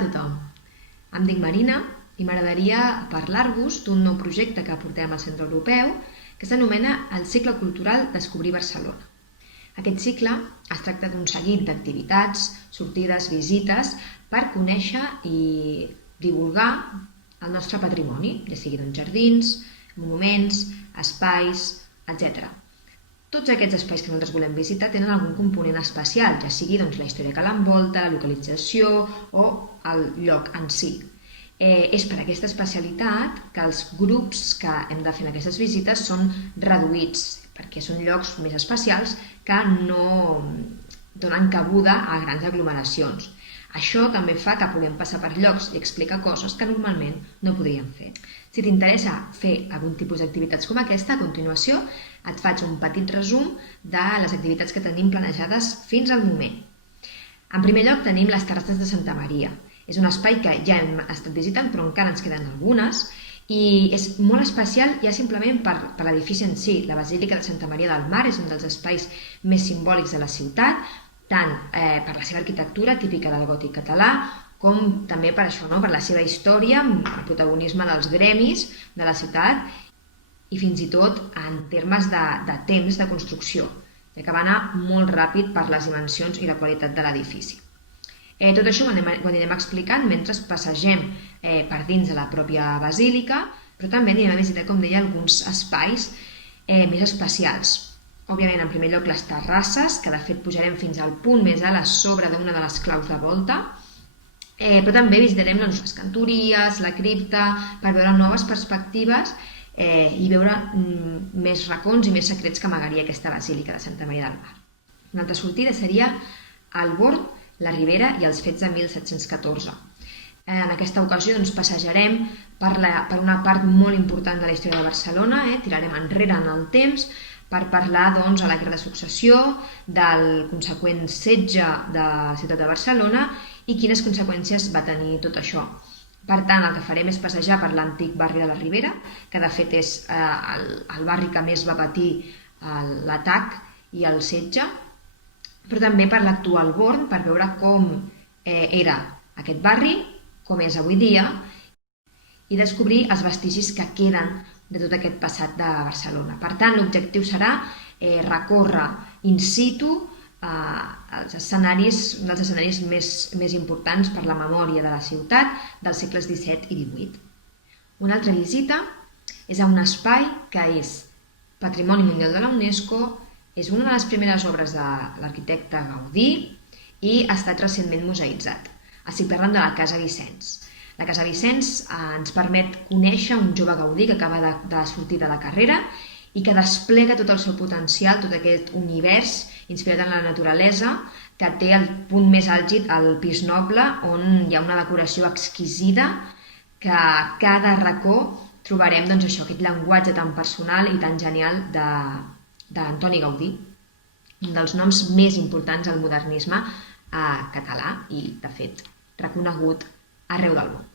a tothom. Em dic Marina i m'agradaria parlar-vos d'un nou projecte que portem al Centre Europeu que s'anomena el Cicle Cultural Descobrir Barcelona. Aquest cicle es tracta d'un seguit d'activitats, sortides, visites per conèixer i divulgar el nostre patrimoni, ja sigui jardins, monuments, espais, etc. Tots aquests espais que nosaltres volem visitar tenen algun component especial, ja sigui la història que l'envolta, la localització o el lloc en si. És per aquesta especialitat que els grups que hem de fer en aquestes visites són reduïts, perquè són llocs més especials que no donen cabuda a grans aglomeracions. Això també fa que puguem passar per llocs i explicar coses que normalment no podríem fer. Si t'interessa fer algun tipus d'activitats com aquesta, a continuació et faig un petit resum de les activitats que tenim planejades fins al moment. En primer lloc tenim les terrasses de Santa Maria. És un espai que ja hem estat visitant, però encara ens queden algunes, i és molt especial ja simplement per l'edifici en si. La Basílica de Santa Maria del Mar és un dels espais més simbòlics de la ciutat, tant per la seva arquitectura típica del gòtic català, com també per això, per la seva història, el protagonisme dels gremis de la ciutat i fins i tot en termes de temps de construcció, ja que va anar molt ràpid per les dimensions i la qualitat de l'edifici. Tot això ho anirem explicant mentre passegem per dins de la pròpia basílica, però també anirem a visitar, com deia, alguns espais més especials. Òbviament, en primer lloc, les terrasses, que de fet pujarem fins al punt més alt a sobre d'una de les claus de volta, però també visitarem les cantories, la cripta, per veure noves perspectives i veure més racons i més secrets que amagaria aquesta basílica de Santa Maria del Mar. Una altra sortida seria el Born, la Ribera i els fets de 1714. En aquesta ocasió passejarem per una part molt important de la història de Barcelona, tirarem enrere en el temps, per parlar a la Guerra de Successió, del conseqüent setge de la ciutat de Barcelona i quines conseqüències va tenir tot això. Per tant, el que farem és passejar per l'antic barri de la Ribera, que de fet és el barri que més va patir l'atac i el setge, però també per l'actual Born, per veure com era aquest barri, com és avui dia, i descobrir els vestigis que queden de tot aquest passat de Barcelona. Per tant, l'objectiu serà recórrer in situ els escenaris, un dels escenaris més importants per la memòria de la ciutat dels segles XVII i XVIII. Una altra visita és a un espai que és Patrimoni Mundial de la UNESCO, és una de les primeres obres de l'arquitecte Gaudí i ha estat recentment museïtzat. Estic parlant de la Casa Vicens. La Casa Vicens ens permet conèixer un jove Gaudí que acaba de sortir de la carrera i que desplega tot el seu potencial, tot aquest univers inspirat en la naturalesa, que té el punt més àlgid al pis noble, on hi ha una decoració exquisida, que a cada racó trobarem aquest llenguatge tan personal i tan genial d'Antoni Gaudí, un dels noms més importants del modernisme català i, de fet, reconegut arreu del món.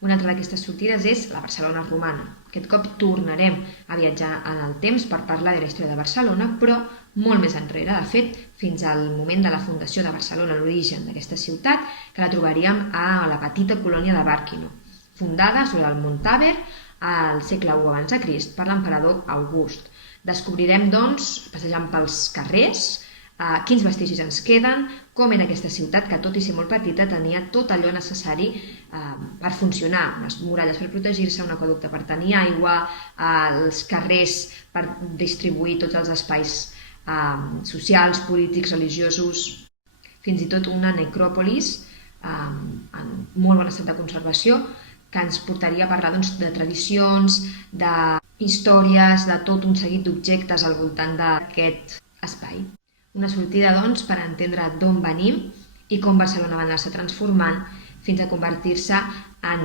Una altra d'aquestes sortides és la Barcelona romana. Aquest cop tornarem a viatjar en el temps per parlar de la història de Barcelona, però molt més enrere, de fet, fins al moment de la fundació de Barcelona, l'origen d'aquesta ciutat, que la trobaríem a la petita colònia de Bàrquino, fundada sobre el Mont Tàber al segle I abans de Crist per l'emperador August. Descobrirem, passejant pels carrers, quins vestigis ens queden, com era aquesta ciutat que, tot i ser molt petita, tenia tot allò necessari per funcionar. Unes muralles per protegir-se, un aqüeducte per tenir aigua, els carrers per distribuir tots els espais socials, polítics, religiosos, fins i tot una necròpolis en molt bon estat de conservació que ens portaria a parlar de tradicions, d'històries, de tot un seguit d'objectes al voltant d'aquest espai. Una sortida, per entendre d'on venim i com Barcelona va anar-se transformant fins a convertir-se en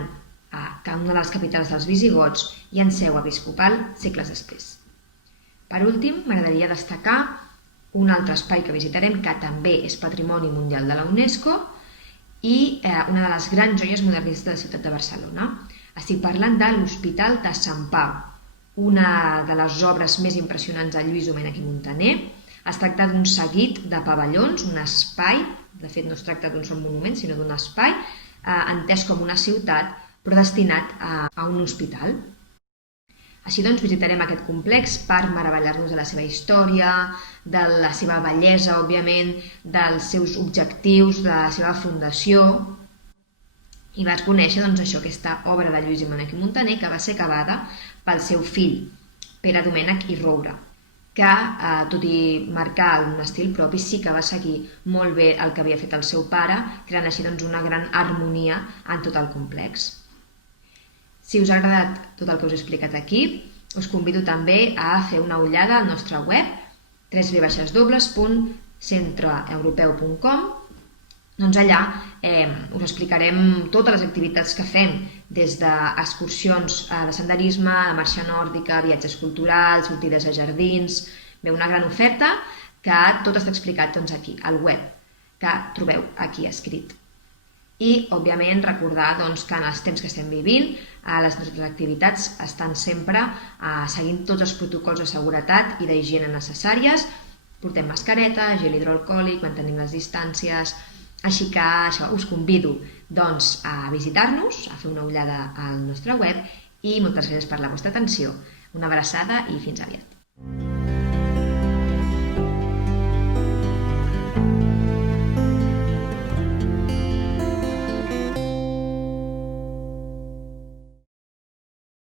una de les capitals dels visigots i en seu episcopal segles després. Per últim, m'agradaria destacar un altre espai que visitarem, que també és Patrimoni Mundial de la UNESCO i una de les grans joies modernistes de la ciutat de Barcelona. Estic parlant de l'Hospital de Sant Pau, una de les obres més impressionants de Lluís Domènech i Muntaner. Es tracta d'un seguit de pavellons, un espai, de fet no es tracta d'un sol monument, sinó d'un espai, entès com una ciutat, però destinat a un hospital. Així doncs visitarem aquest complex per meravellar-nos de la seva història, de la seva bellesa, òbviament, dels seus objectius, de la seva fundació. I vas conèixer aquesta obra de Lluís Domènech i Muntaner, que va ser acabada pel seu fill, Pere Domènech i Roure, que, tot i marcar un estil propi, sí que va seguir molt bé el que havia fet el seu pare, creant així una gran harmonia en tot el complex. Si us ha agradat tot el que us he explicat aquí, us convido també a fer una ullada al nostre web www.centroeuropeu.com. Doncs allà us explicarem totes les activitats que fem, des d'excursions de senderisme, de marxa nòrdica, viatges culturals, sortides a jardins. Bé, una gran oferta que tot està explicat aquí, al web, que trobeu aquí escrit. I, òbviament, recordar que en els temps que estem vivint les nostres activitats estan sempre seguint tots els protocols de seguretat i d'higiene necessàries. Portem mascareta, gel hidroalcohòlic, mantenim les distàncies. Així que us convido a visitar-nos, a fer una ullada al nostre web i moltes gràcies per la vostra atenció. Una abraçada i fins aviat.